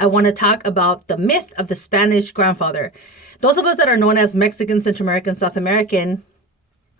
I want to talk about the myth of the Spanish grandfather. Those of us that are known as Mexican, Central American, South American,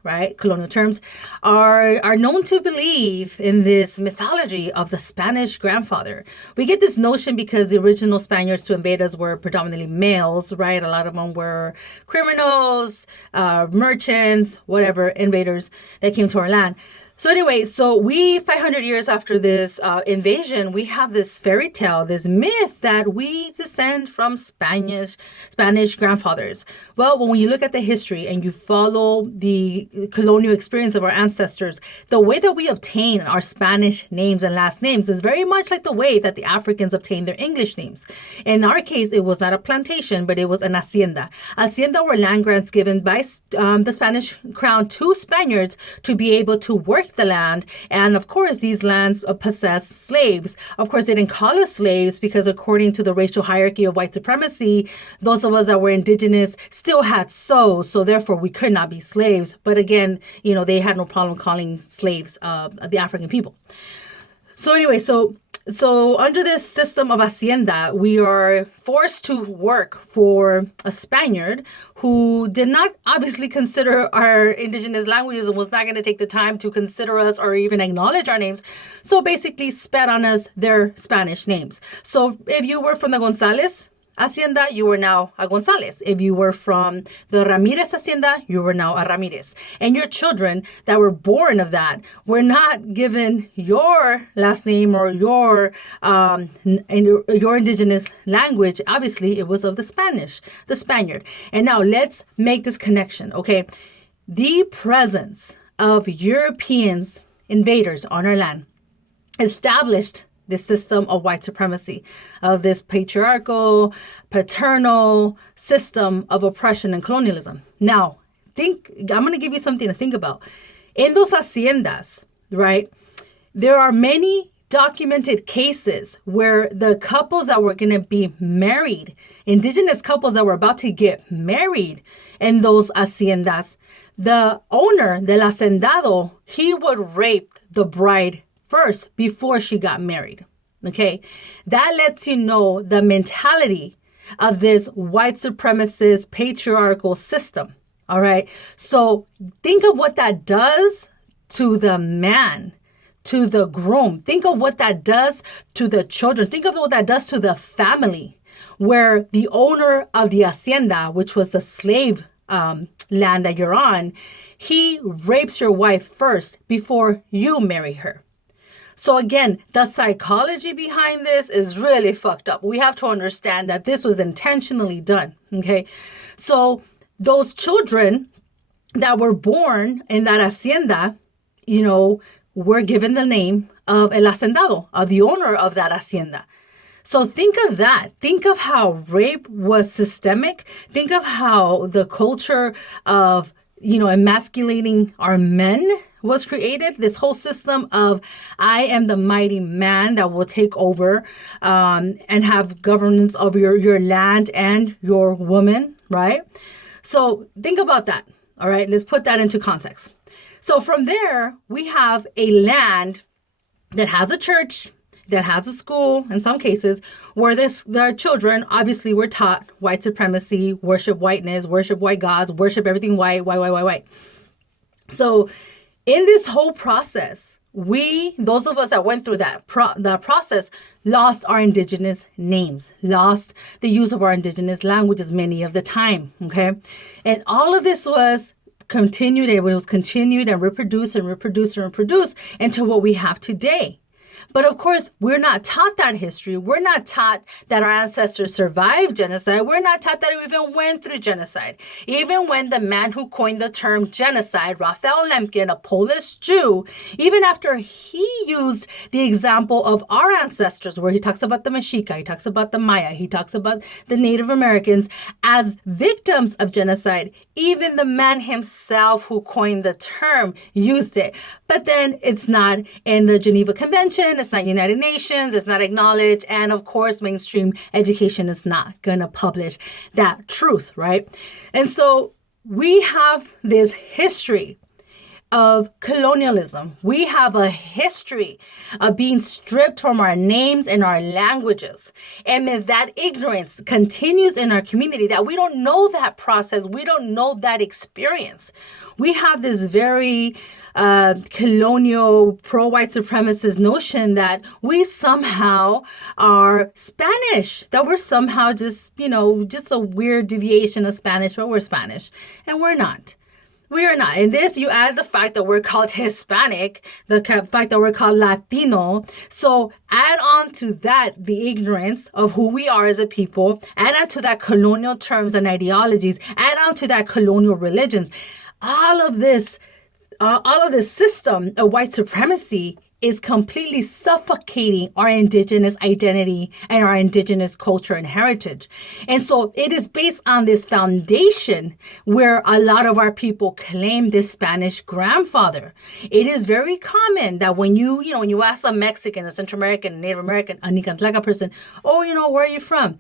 right, colonial terms, are known to believe in this mythology of the Spanish grandfather. We get this notion because the original Spaniards to invade us were predominantly males, right? A lot of them were criminals, merchants, whatever, invaders that came to our land. So anyway, so we, 500 years after this invasion, we have this fairy tale, this myth that we descend from Spanish grandfathers. Well, when you look at the history and you follow the colonial experience of our ancestors, the way that we obtain our Spanish names and last names is very much like the way that the Africans obtained their English names. In our case, it was not a plantation, but it was an hacienda. Hacienda were land grants given by the Spanish crown to Spaniards to be able to work the land. And of course, these lands possessed slaves. Of course, they didn't call us slaves because according to the racial hierarchy of white supremacy, those of us that were indigenous still had so therefore we could not be slaves. But again, they had no problem calling slaves the African people. So anyway, so under this system of hacienda, we are forced to work for a Spaniard who did not obviously consider our indigenous languages and was not going to take the time to consider us or even acknowledge our names. So basically spat on us their Spanish names. So if you were from the Gonzalez Hacienda, you were now a Gonzalez. If you were from the Ramirez Hacienda, you were now a Ramirez. And your children that were born of that were not given your last name or your indigenous language. Obviously, it was of the Spaniard. And now let's make this connection, okay? The presence of Europeans, invaders on our land, established this system of white supremacy, of this patriarchal, paternal system of oppression and colonialism. Now, I'm going to give you something to think about. In those haciendas, right, there are many documented cases where the couples that were going to be married, indigenous couples that were about to get married in those haciendas, the owner, del hacendado, he would rape the bride first before she got married. Okay, that lets you know the mentality of this white supremacist patriarchal system. All right, so think of what that does to the man, to the groom. Think of what that does to the children. Think of what that does to the family, where the owner of the hacienda, which was the slave land that you're on, he rapes your wife first before you marry her. So again, the psychology behind this is really fucked up. We have to understand that this was intentionally done, okay? So those children that were born in that hacienda, were given the name of el hacendado, of the owner of that hacienda. So think of that. Think of how rape was systemic. Think of how the culture of, emasculating our men was created. This whole system of I am the mighty man that will take over and have governance over your land and your woman, right? So think about that. All right, let's put that into context. So from there, we have a land that has a church, that has a school, in some cases, where their children obviously were taught white supremacy, worship whiteness, worship white gods, worship everything white. So in this whole process, those of us that went through that process, lost our indigenous names, lost the use of our indigenous languages many of the time, okay? And all of this was continued, and it was continued and reproduced into what we have today. But of course, we're not taught that history. We're not taught that our ancestors survived genocide. We're not taught that we even went through genocide. Even when the man who coined the term genocide, Raphael Lemkin, a Polish Jew, even after he used the example of our ancestors, where he talks about the Mexica, he talks about the Maya, he talks about the Native Americans as victims of genocide, even the man himself who coined the term used it. But then it's not in the Geneva Convention, it's not United Nations, it's not acknowledged, and of course, mainstream education is not going to publish that truth, right? And so we have this history of colonialism. We have a history of being stripped from our names and our languages. And that ignorance continues in our community, that we don't know that process. We don't know that experience. We have this very colonial pro-white supremacist notion that we somehow are Spanish, that we're somehow just a weird deviation of Spanish, but we're Spanish. And we're not. We are not. In this, you add the fact that we're called Hispanic, the fact that we're called Latino. So add on to that the ignorance of who we are as a people, add on to that colonial terms and ideologies, add on to that colonial religions. All of this system of white supremacy is completely suffocating our indigenous identity and our indigenous culture and heritage. And so it is based on this foundation where a lot of our people claim this Spanish grandfather. It is very common that when you ask a Mexican, a Central American, Native American, a Nicantlaca person, oh, where are you from?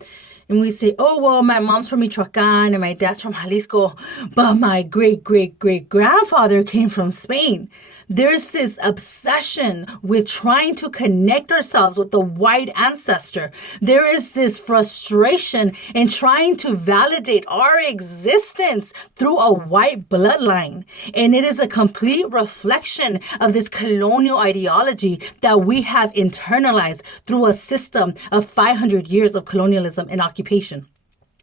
And we say, oh, well, my mom's from Michoacan and my dad's from Jalisco, but my great-great-great-grandfather came from Spain. There's this obsession with trying to connect ourselves with the white ancestor. There is this frustration in trying to validate our existence through a white bloodline. And it is a complete reflection of this colonial ideology that we have internalized through a system of 500 years of colonialism and occupation.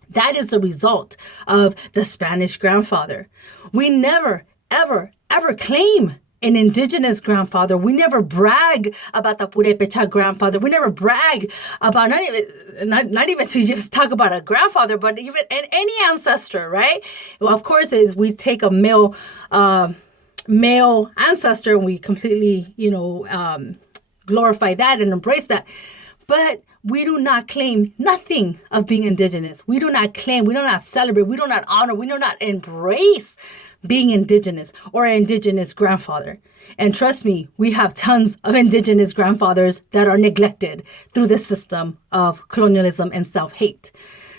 That is the result of the Spanish grandfather. We never, ever, ever claim an indigenous grandfather. We never brag about the Purepecha grandfather. We never brag about not even to just talk about a grandfather, but even any ancestor, right? Well, of course, we take a male ancestor and we completely, glorify that and embrace that. But we do not claim nothing of being indigenous. We do not claim, we do not celebrate, we do not honor, we do not embrace being indigenous or an indigenous grandfather. And trust me, we have tons of indigenous grandfathers that are neglected through the system of colonialism and self-hate.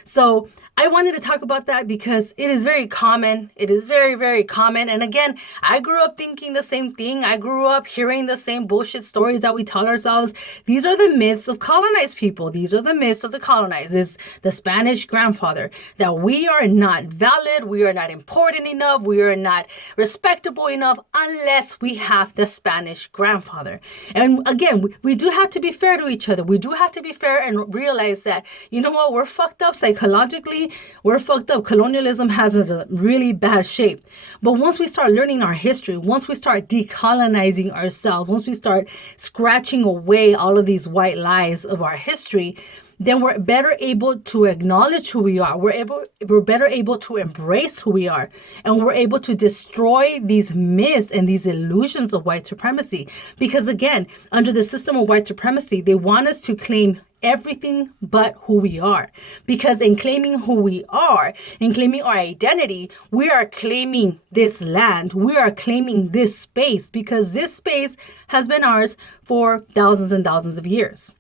So I wanted to talk about that because it is very common. It is very, very common. And again, I grew up thinking the same thing. I grew up hearing the same bullshit stories that we tell ourselves. These are the myths of colonized people. These are the myths of the colonized. It's the Spanish grandfather, that we are not valid. We are not important enough. We are not respectable enough unless we have the Spanish grandfather. And again, we do have to be fair to each other. We do have to be fair and realize that, we're fucked up psychologically. We're fucked up. Colonialism has a really bad shape. But once we start learning our history, once we start decolonizing ourselves, once we start scratching away all of these white lies of our history, then we're better able to acknowledge who we are. We're better able to embrace who we are. And we're able to destroy these myths and these illusions of white supremacy. Because again, under the system of white supremacy, they want us to claim everything but who we are. Because in claiming who we are, in claiming our identity, we are claiming this land, we are claiming this space, because this space has been ours for thousands and thousands of years.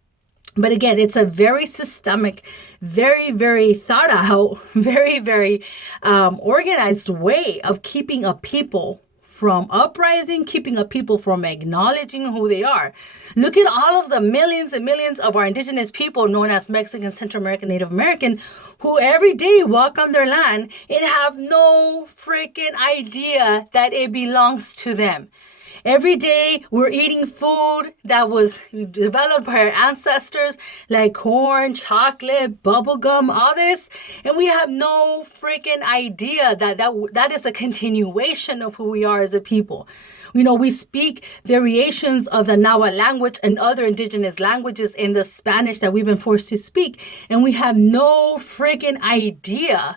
But again, it's a very systemic, very, very thought out, very, very organized way of keeping a people from uprising, keeping a people from acknowledging who they are. Look at all of the millions and millions of our indigenous people known as Mexican, Central American, Native American, who every day walk on their land and have no freaking idea that it belongs to them. Every day we're eating food that was developed by our ancestors, like corn, chocolate, bubblegum, all this. And we have no freaking idea that is a continuation of who we are as a people. We speak variations of the Nahuatl language and other indigenous languages in the Spanish that we've been forced to speak. And we have no freaking idea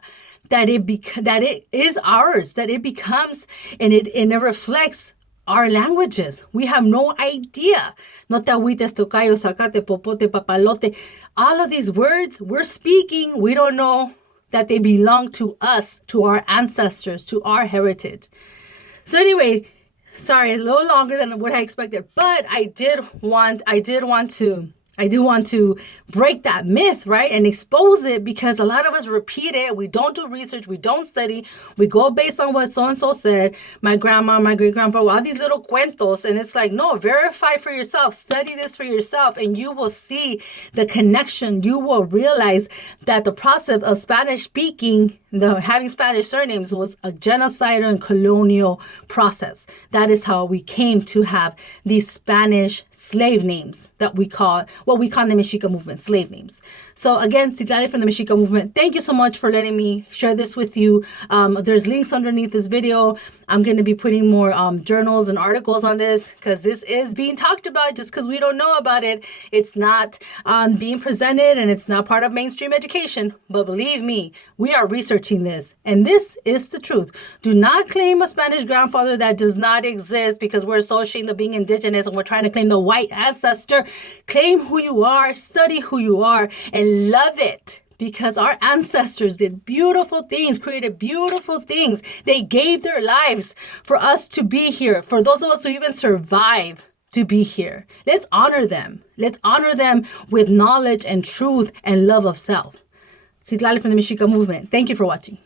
that it is ours, that it becomes, and it reflects our languages. We have no idea. Notahuites, tocayo, zacate, popote, papalote. All of these words we're speaking, we don't know that they belong to us, to our ancestors, to our heritage. So anyway, sorry, a little longer than what I expected, but I did want to I do want to break that myth, right? And expose it, because a lot of us repeat it. We don't do research. We don't study. We go based on what so-and-so said, my grandma, my great-grandfather, all these little cuentos. And it's like, no, verify for yourself. Study this for yourself. And you will see the connection. You will realize that the process of Spanish speaking, having Spanish surnames, was a genocidal and colonial process. That is how we came to have these Spanish slave names that we call the Mexica movement, slave names. So again, Citlalli from the Mexica movement, thank you so much for letting me share this with you. There's links underneath this video. I'm going to be putting more journals and articles on this, because this is being talked about. Just because we don't know about it, it's not being presented, and it's not part of mainstream education. But believe me, we are researching this, and this is the truth. Do not claim a Spanish grandfather that does not exist because we're so ashamed of being indigenous and we're trying to claim the white ancestor. Claim who you are, study who you are, and love it. Because our ancestors did beautiful things, created beautiful things. They gave their lives for us to be here, for those of us who even survive to be here. Let's honor them. Let's honor them with knowledge and truth and love of self. Citlalli from the Mexica movement. Thank you for watching.